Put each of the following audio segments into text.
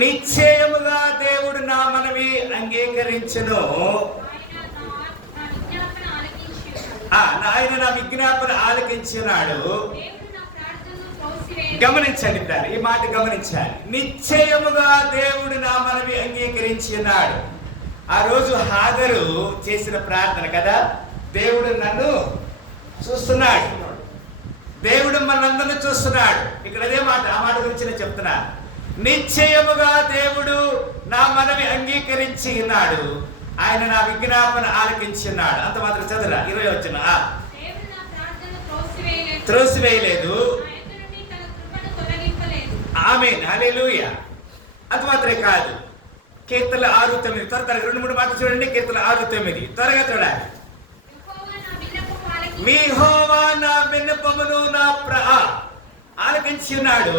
నిశ్చయముగా దేవుడు నా మనవి అంగీకరించును. ఆయన నా విజ్ఞాపన ఆలకించినాడు. గమనించండి, ఈ మాట గమనించాలి. నిశ్చయముగా దేవుడు నా మనవి అంగీకరించినాడు. ఆ రోజు హాగరు చేసిన ప్రార్థన కదా, దేవుడు నన్ను చూస్తున్నాడు, దేవుడు మనందరిని చూస్తున్నాడు. ఇక్కడ అదే మాట, ఆ మాట గురించి నేను చెప్తున్నాను. నిశ్చయముగా దేవుడు నా మనవి అంగీకరించి ఉన్నాడు, ఆయన నా విజ్ఞాపన ఆలకించున్నాడు. అంత మాత్రం చదువురా 20 వచ్చిన త్రోసివేయలేదు. ఆమేన్, హల్లెలూయా. అంత మాత్రమే కాదు, కీర్తనలు 6:9 త్వరగా 2-3 మాటలు చూడండి. కీర్తనలు 6:9 త్వరగా చూడాలి. యెహోవా నా విన్నపమును ఆలకించున్నాడు.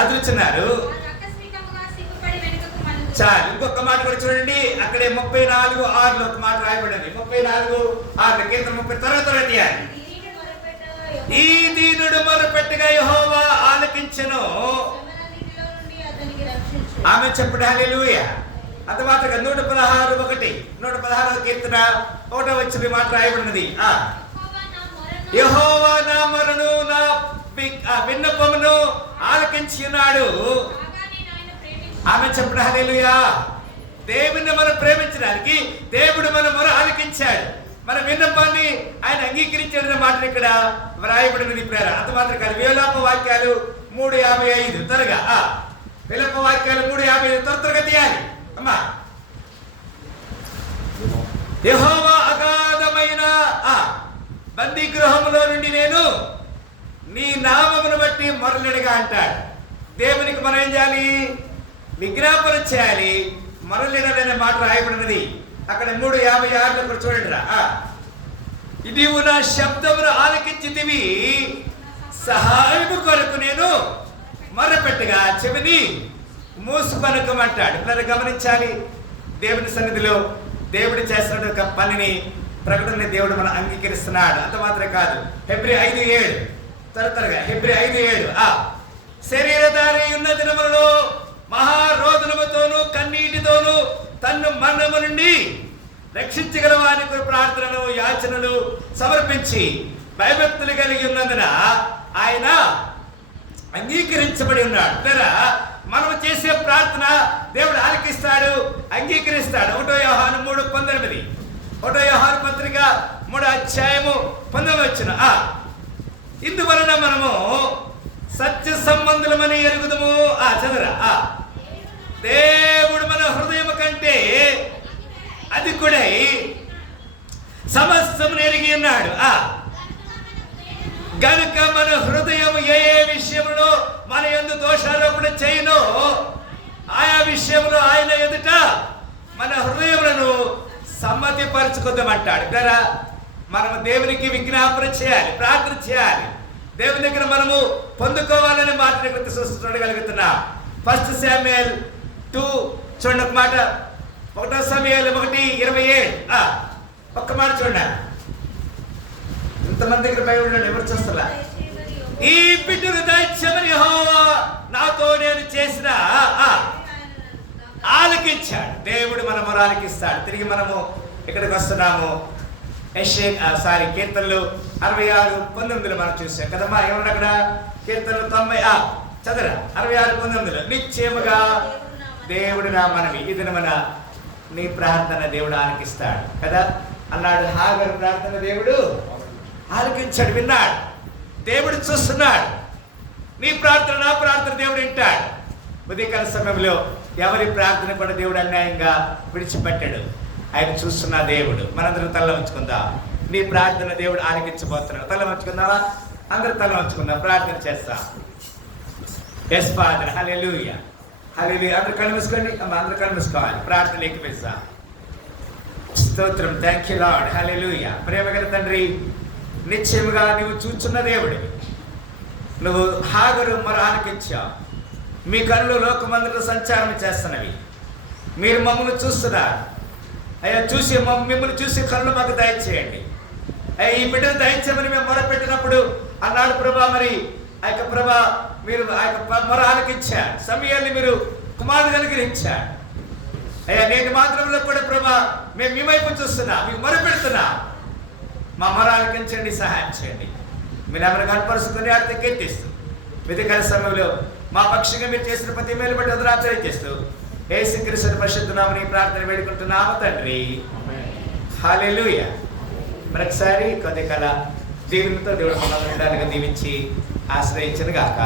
అదురుచున్నారు. చాలు, ఇంకొక మాట కూడా చూడండి. అక్కడే 34:6 ఒక మాట రాయబడింది. 34:6 కీర్తన 30 త్వరగా తీయాలి. ఈ దీనుడు మొరపెట్టగా యెహోవా ఆలకించెను. ఆమె చెప్పండి హల్లెలూయా. అంత మాత్రంగా 116 కీర్తన 1వ వచ్చిన మాట రాయబడినది. యెహోవా నా మొరను నా విన్నపమును ఆలకించున్నాడు. ఆమె చెప్పండి హల్లెలూయా. దేవుని మనం ప్రేమించడానికి దేవుడు మన మొర ఆలకించాడు, మన విన్నపాన్ని ఆయన అంగీకరించాడనే మాట ఇక్కడ వ్రాయబడినది. ప్రేర అంత మాత్రం కాదు. విలాప వాక్యాలు 3:55 త్వరగా. విలాప వాక్యాలు 3:55 త్వరగా తీయాలి అమ్మా. యెహోవా అగాధమైన బందీ గృహములో నుండి నేను నీ నామమును బట్టి మొరలిడగా అంటాడు. దేవునికి మనం ఏం చేయాలి? విజ్ఞాపన చేయాలి, మొరలిడనే మాట రాయబడినది. అక్కడ 3:56 కూడా చూడండి రా. నీవు నా శబ్దమును ఆలకించితివి, సహాయము కొరకు నేను మొరపెట్టగా చెవిని మూసుకొనకమంటాడు. ఇలా గమనించాలి, దేవుని సన్నిధిలో దేవుడు చేస్తున్న ఒక పనిని, ప్రకటన దేవుడు మనం అంగీకరిస్తున్నాడు. అంత మాత్రమే కాదు. హెబ్రీ 5:7 త్వరగా. హెబ్రీ 5:7 శరీరధారి ఉన్న దినములలో మహారోదనముతోను కన్నీటితోను తన్ను మరణము నుండి రక్షించగల వారి ప్రార్థనలు యాచనలు సమర్పించి భయభక్తులు కలిగి ఉన్నందున ఆయన అంగీకరించబడి ఉన్నాడు. మనం చేసే ప్రార్థన దేవుడు ఆలకిస్తాడు, అంగీకరిస్తాడు. 1 యోహాను 3:19 1 యోహాను పత్రిక 3:19 ఇందువలన మనము సత్య సంబంధులమని ఎరుగుదము. చదరా. దేవుడు మన హృదయం కంటే అధికుడై సమస్తము ఎరిగి ఉన్నాడు గనుక మన హృదయం ఏ విషయంలో మన యందు దోషారోపణ చేయనో ఆయా విషయంలో ఆయన ఎదుట మన హృదయములను సమ్మతిపరచుకుందామంటాడు. కదా, మనము దేవునికి విజ్ఞాపన చేయాలి, ప్రార్థన చేయాలి, దేవుని దగ్గర మనము పొందుకోవాలని మాటని చూడగలుగుతున్నాం. 1 శామ్యూయల్ 2 చూడండి ఒక మాట. 1 సమూయేలు 1:27 ఒక్క మాట చూడండి. ఇంతమంది దగ్గర బైబిల్ ఎవరు చూస్తారా? ఈ బిడ్డను దయచేయమని యెహోవా నాతో నేను చేసిన ఆలకించాడు. దేవుడు మన మొర ఆలకిస్తాడు. తిరిగి మనము ఇక్కడికి వస్తున్నాము. కీర్తనలు 66:19 మనం చూసాం కదమ్మా. ఏమన్నా అక్కడ కీర్తనలు 90 చదరా 66:19 నిశ్చయముగా దేవుడు నా మనవి ఇది మన నీ ప్రార్థన దేవుడు ఆలకిస్తాడు కదా అన్నాడు. హాగరు ప్రార్థన దేవుడు ఆలకించాడు, విన్నాడు. దేవుడు చూస్తున్నాడు. నీ ప్రార్థన నా ప్రార్థన దేవుడు వింటాడు. ఉదయకాల సమయంలో ఎవరి ప్రార్థన కూడా దేవుడు అన్యాయంగా విడిచిపెట్టాడు. ఆయన చూస్తున్న దేవుడు. మనందరం తల వంచుకుందాం. నీ ప్రార్థన దేవుడు ఆలకించబోతున్నాడు. తల వంచుకుందామా? అందరూ తల వంచుకుందాం, ప్రార్థన చేస్తాం. ఎస్ ఫాదర్, హల్లెలూయా హల్లెలూయా. అందరూ కళ్ళు మూసుకోండి అమ్మ, అందరూ కళ్ళు మూసుకోవాలి. ప్రార్థన ఎక్కిపిస్తాం. స్తోత్రం, థ్యాంక్ యూ లార్డ్, హల్లెలూయా. ప్రేమగల తండ్రి, నిశ్చయముగా నువ్వు చూచున్న దేవుడివి. నువ్వు హాగరు మొర ఆలకించావు. మీ కళ్ళు లోకమందులో సంచారం చేస్తున్నవి. మీరు మమ్మల్ని చూస్తున్నారు అయ్యా. చూసి మిమ్మల్ని చూసి కళ్ళు మాకు దయచేయండి అయ్యా. ఈ బిడ్డను దయచేయమని మేము మొరపెట్టినప్పుడు అన్నాడు ప్రభా. మరి ఆ యొక్క ప్రభా మీరు ఆ యొక్క మొర ఆలకించారు, సమయాన్ని మీరు కుమారుడు అనుగ్రహించారు అయ్యా. నేటి మాత్రంలో కూడా ప్రభా మేము మీ వైపు చూస్తున్నా, మీకు మొరపెడుతున్నా, మా మొర ఆలకించండి, సహాయం చేయండి. మీరు ఎవరు కనపరుచుకుని ఆడితే కీర్తిస్తూ వెతికల సమయంలో మా పక్షంగా మీరు చేసిన ప్రతి మేలు బట్టి వదరాత్రి చేస్తూ యేసుక్రీస్తు పరిశుద్ధ నామమున ప్రార్థన వేడుకుంటున్నాము తండ్రి. హల్లెలూయా. మరొకసారి కొద్ది కళ దీవెనతో దేవుడు మమ్మల్ని దీవించి ఆశ్రయించను గాక.